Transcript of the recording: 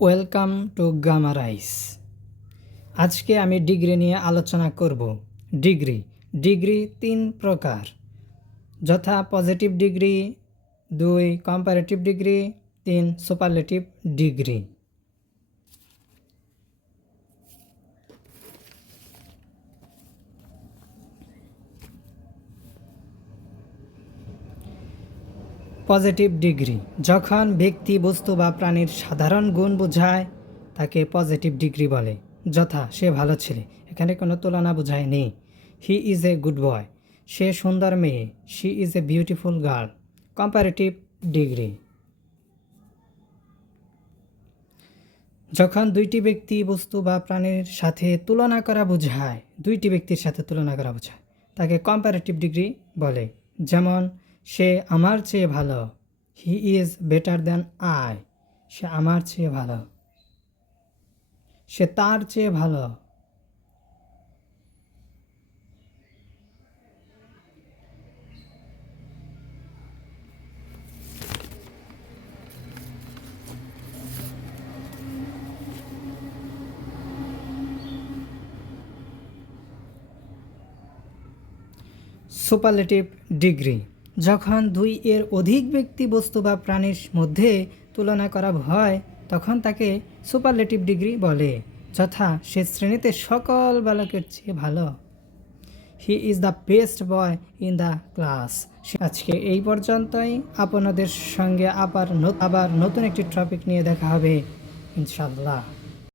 Welcome to গামারাইস আজকে আমি degree নিয়ে আলোচনা করব। ডিগ্রি। ডিগ্রি তিন প্রকার। যথা পজিটিভ ডিগ্রি দুই কম্পারেটিভ ডিগ্রি তিন সুপারলেটিভ ডিগ্রি পজিটিভ ডিগ্রি। যখন ব্যক্তি বস্তু বা প্রাণীর সাধারণ গুণ বোঝায়, তাকে পজিটিভ ডিগ্রি বলে। যথা, সে ভালো ছেলে। এখানে কোনো তুলনা বোঝায় নেই। He is a good boy. সে সুন্দর মেয়ে। She is a beautiful girl. Comparative degree. যখন দুইটি ব্যক্তি বস্তু বা প্রাণীর সাথে তুলনা করা বোঝায়, দুইটি ব্যক্তির সাথে তুলনা করা বোঝায়, তাকে কম্পারেটিভ ডিগ্রি বলে। যেমন সে আমার চেয়ে ভালো। He is better than I সে আমার চেয়ে ভালো। সে তার চেয়ে ভালো। সুপারলেটিভ ডিগ্রি যখন দুই এর অধিক ব্যক্তি বস্তু বা প্রাণীর মধ্যে তুলনা করা হয়, তখন তাকে সুপারলেটিভ ডিগ্রি বলে, যথা সে শ্রেণীতে সকল বালকের চেয়ে ভালো। He is the best boy in the class আজকে এই পর্যন্তই। আপনাদের সঙ্গে আবার আবার নতুন একটি টপিক নিয়ে দেখা হবে ইনশাল্লাহ